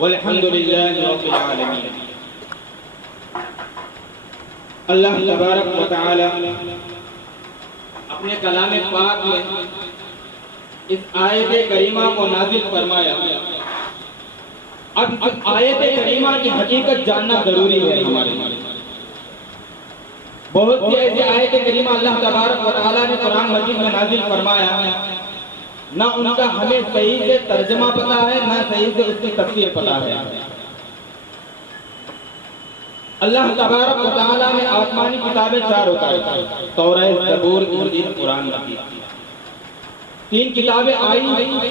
والحمد للہ رب العالمین۔ اللہ تبارک و تعالی اپنے کلام پاک میں اس آیت کریمہ کو نازل فرمایا۔ اب اس آیت کریمہ کی حقیقت جاننا ضروری ہے ہمارے لیے۔ بہت سی ایسی آیت کریمہ اللہ تبارک و تعالی نے قرآن مجید میں نازل فرمایا، نہ ان کا ہمیں صحیح سے ترجمہ پتا ہے، نہ صحیح سے اس کی تفسیر پتا ہے۔ اللہ تبارک و تعالی نے آسمانی کتابیں چار اتاری، توراۃ، زبور، انجیل، قرآن مجید۔ تین کتابیں آئی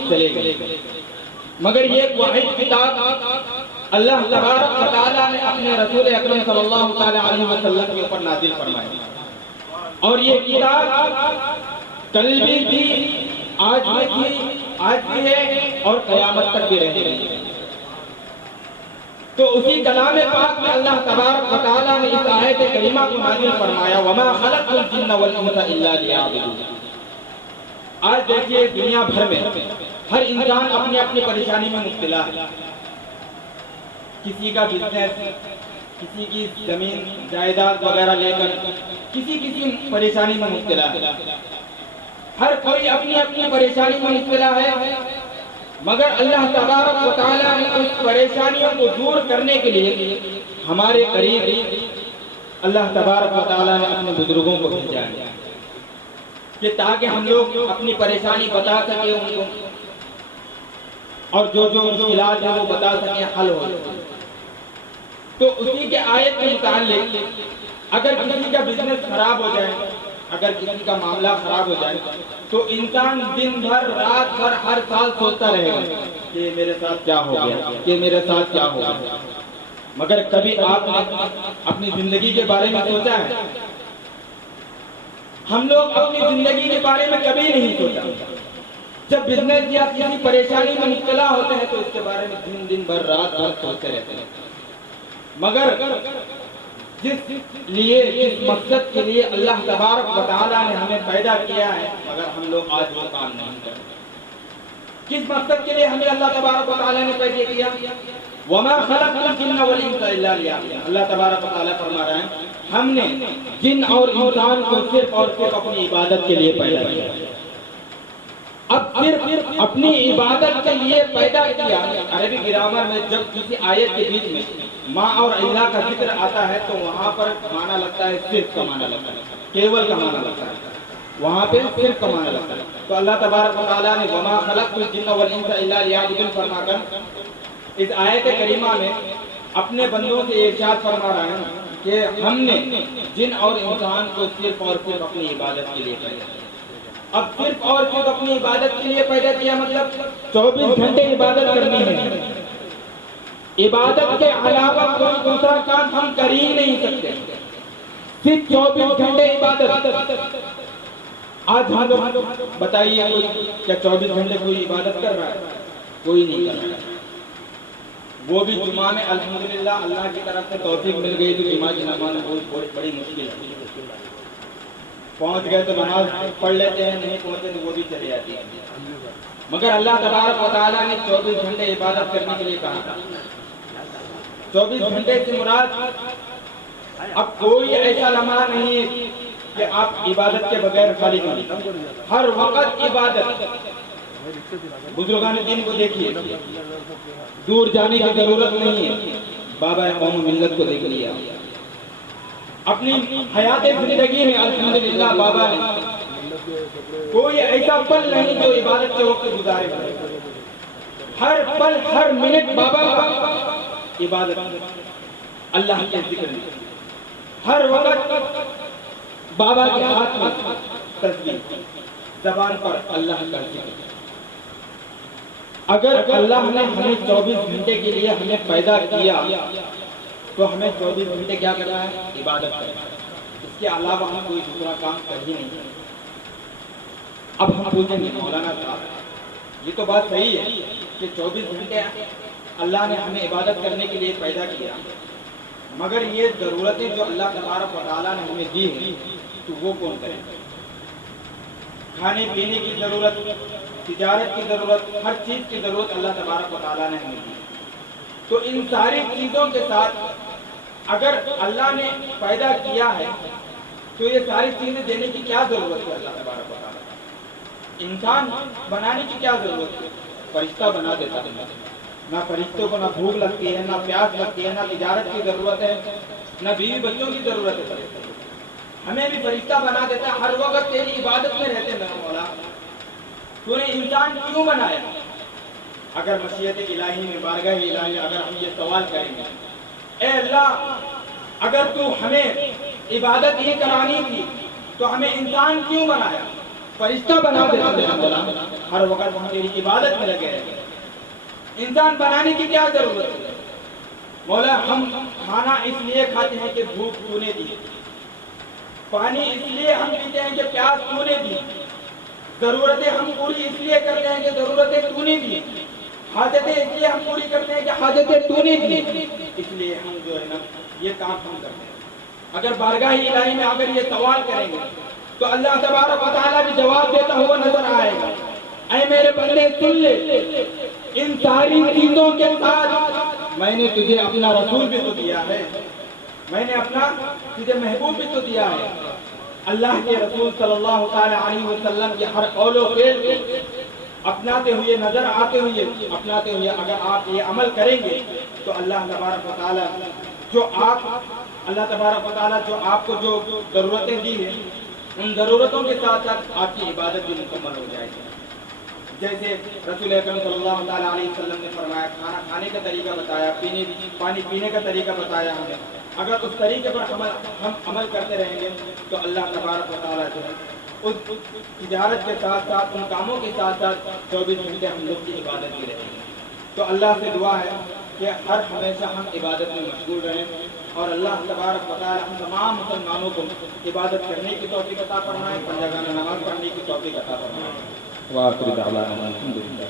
چلے گئے، مگر یہ واحد کتاب اللہ تبارک و تعالی نے اپنے رسول اکرم صلی اللہ تعالی علیہ وسلم کے اوپر نازل فرمائی، اور یہ کتاب کل بھی تھی، آج بھی ہے اور قیامت تک بھی رہے گی۔ تو اسی کلام پاک میں اللہ تبارک و تعالی نے اس آیت کریمہ کو نازل فرمایا، وَمَا خَلَقْتُ الْجِنَّ وَالْإِنسَ إِلَّا لِيَعْبُدُونِ۔ آج دیکھیے دنیا بھر میں ہر انسان اپنی اپنی پریشانی میں مبتلا ہے۔ کسی کا بزنس، کسی کی زمین جائیداد وغیرہ لے کر کسی پریشانی میں مبتلا ہے۔ ہر کوئی اپنی اپنی پریشانی میں مبتلا ہے، مگر اللہ تبارک و تعالیٰ نے اس پریشانیوں کو دور کرنے کے لیے ہمارے قریب اللہ تبارک و تعالیٰ نے اپنے بزرگوں کو بھیجا ہے کہ تاکہ ہم لوگ اپنی پریشانی بتا سکیں ان کو، اور جو مشکلات ہیں وہ بتا سکیں، حل ہو۔ تو اسی کے آیت کے متعلق اگر کسی کا بزنس خراب ہو جائے، اگر کسی کا معاملہ خراب ہو جائے، تو انسان دن بھر رات بھر ہر سال سوچتا رہے گا کہ میرے ساتھ کیا ہو گیا، کہ میرے ساتھ کیا ہو گیا۔ مگر کبھی آپ نے اپنی زندگی کے بارے میں سوچا ہے؟ ہم لوگ اپنی زندگی کے بارے میں کبھی نہیں سوچا۔ جب بزنس یا کسی پریشانی میں مبتلا ہوتے ہیں تو اس کے بارے میں دن بھر رات بھر سوچتے رہتے ہیں، مگر جس مقصد کے لیے اللہ تبارک و تعالیٰ نے ہمیں پیدا کیا ہے، مگر ہم لوگ آج وہ کام نہیں کرتے۔ کس مقصد کے لیے ہمیں اللہ تبارک و تعالیٰ نے پیدا کیا؟ وَمَا خَلَقْتُ الْجِنَّ وَالْإِنسَ إِلَّا لِيَعْبُدُونِ۔ اللہ تبارک و تعالیٰ فرما رہے ہیں ہم نے جن اور انسان کو صرف اور صرف اپنی عبادت کے لیے پیدا کیا۔ اب صرف اپنی عبادت کے لیے پیدا کیا۔ عربی گرامر میں جب کسی آیت کے بیچ میں ماں اور اللہ کا ذکر آتا ہے تو وہاں پر معنی لگتا ہے صرف کا معنی لگتا ہے، کیول کا معنی لگتا ہے، وہاں پہ صرف کا معنی لگتا ہے۔ تو اللہ تبارک و تعالیٰ نے وَمَا خَلَقْتُ الْجِنَّ وَالْإِنسَ إِلَّا لِيَعْبُدُونِ فرما کر اس آیت کریمہ میں اپنے بندوں سے ارشاد فرما رہا ہے کہ ہم نے جن اور انسان کو صرف اور صرف اپنی عبادت کے لیے پیدا کیا۔ اب صرف اور صرف اپنی عبادت کے لیے پیدا کیا مطلب 24 گھنٹے عبادت کرنی ہے۔ عبادت کے علاوہ کوئی دوسرا کام ہم کر ہی نہیں سکتے، صرف 24 گھنٹے عبادت۔ آج ہم لوگ بتائیے کیا 24 گھنٹے کوئی عبادت کر رہا ہے؟ کوئی نہیں کر رہا ہے۔ وہ بھی جمعہ میں الحمدللہ اللہ کی طرف سے توفیق مل گئی تو جمعہ کی نماز بہت بڑی مشکل ہے، پہنچ گئے تو نماز پڑھ لیتے ہیں، نہیں پہنچے تو وہ بھی چلے جاتی ہے۔ مگر اللہ تبارک و تعالیٰ نے 24 گھنٹے عبادت کرنے کے لیے کہا۔ 24 گھنٹے سے مراد اب کوئی ایسا لمحہ نہیں ہے کہ آپ عبادت کے بغیر خالی کریں، ہر وقت عبادت۔ بزرگان دین کو دیکھیے، دور جانے کی ضرورت نہیں ہے، بابا قوم و ملت کو دیکھ لیا۔ اپنی حیات زندگی میں الحمدللہ بابا نے کوئی ایسا پل نہیں جو عبادت کے وقت گزارے گئے۔ ہر پل ہر منٹ بابا کا عبادت، اللہ کے ذکر میں، ہر وقت بابا کے ہاتھ میں تسبیح، زبان پر اللہ کا ذکر۔ اگر اللہ نے ہمیں 24 گھنٹے کے لیے ہمیں پیدا کیا تو ہمیں 24 گھنٹے کیا کرنا ہے؟ عبادت کرنا ہے۔ اس کے علاوہ ہم کوئی دوسرا کام کر ہی نہیں۔ اب ہم پوچھیں گے مولانا صاحب یہ تو بات صحیح ہے کہ 24 گھنٹے اللہ نے ہمیں عبادت کرنے کے لیے پیدا کیا، مگر یہ ضرورتیں جو اللہ تبارک و تعالیٰ نے ہمیں دی ہیں تو وہ کون کرے؟ کھانے پینے کی ضرورت، تجارت کی ضرورت، ہر چیز کی ضرورت اللہ تبارک و تعالیٰ نے ہمیں دی۔ تو ان ساری چیزوں کے ساتھ اگر اللہ نے پیدا کیا ہے تو یہ ساری چیزیں دینے کی کیا ضرورت ہے اللہ تبارک و تعالیٰ؟ انسان بنانے کی کیا ضرورت ہے؟ فرشتہ بنا دیتا ہے، نہ فرشتوں کو نہ بھوک لگتی ہے، نہ پیاس لگتی ہے، نہ تجارت کی ضرورت ہے، نہ بیوی بچوں کی ضرورت ہے، ہمیں بھی فرشتہ بنا دیتا ہے، ہر وقت تیری عبادت میں رہتے ہیں مولا، تو نے انسان کیوں بنایا؟ اگر مشیت الہی میں بارگاہ الہی میں اگر ہم یہ سوال کریں گے، اے اللہ اگر تو ہمیں عبادت ہی کرانی تھی تو ہمیں انسان کیوں بنایا؟ فرشتہ بنا دیتا ہے مولا، ہر وقت ہم تیری عبادت میں لگے رہے، انسان بنانے کی کیا ضرورت ہے؟ مولا ہم کھانا اس لیے کھاتے ہیں کہ بھوک تو نے دی، پانی اس لیے ہم پیتے ہیں کہ پیاس تو نے دی، ضرورتیں ہم پوری اس لیے کرتے ہیں کہ ضرورتیں تو نے دی، حاجتیں اس لیے ہم پوری کرتے ہیں کہ حاجتیں تو نے دی، اس لیے ہم جو ہے نا یہ کام ہم کرتے ہیں۔ اگر بارگاہ الہی میں اگر یہ سوال کریں گے تو اللہ تبارک و تعالیٰ بھی جواب دیتا ہوا نظر آئے گا، اے میرے بندے سن لے، ان ساری چیزوں کے ساتھ میں نے تجھے اپنا رسول بھی تو دیا ہے، میں نے اپنا تجھے محبوب بھی تو دیا ہے۔ اللہ کے رسول صلی اللہ تعالیٰ علیہ وسلم کے ہر قول و فعل کو اپناتے ہوئے نظر آتے ہوئے اپناتے ہوئے اگر آپ یہ عمل کریں گے تو اللہ تبارک و تعالیٰ جو آپ کو جو ضرورتیں دی ہیں ان ضرورتوں کے ساتھ ساتھ آپ کی عبادت بھی مکمل ہو جائے گی۔ جیسے رسول اکرم صلی اللہ تعالیٰ علیہ وسلم نے فرمایا، کھانا کھانے کا طریقہ بتایا، پانی پینے کا طریقہ بتایا ہمیں، اگر اس طریقے پر ہم عمل کرتے رہیں گے تو اللہ تبارک و تعالیٰ جو ہے اس تجارت کے ساتھ ساتھ ان کاموں کے ساتھ ساتھ 24 گھنٹے ہم لوگ کی عبادت بھی رہیں گے۔ تو اللہ سے دعا ہے کہ ہر ہمیشہ ہم عبادت میں مشغول رہیں اور اللہ تبارک و تعالیٰ ہم تمام مسلمانوں کو عبادت کرنے کی توفیق عطا فرمائے، پنجگانہ نماز پڑھنے کی توفیق عطا فرمائے۔ وآخر دعوانا الحمدللہ۔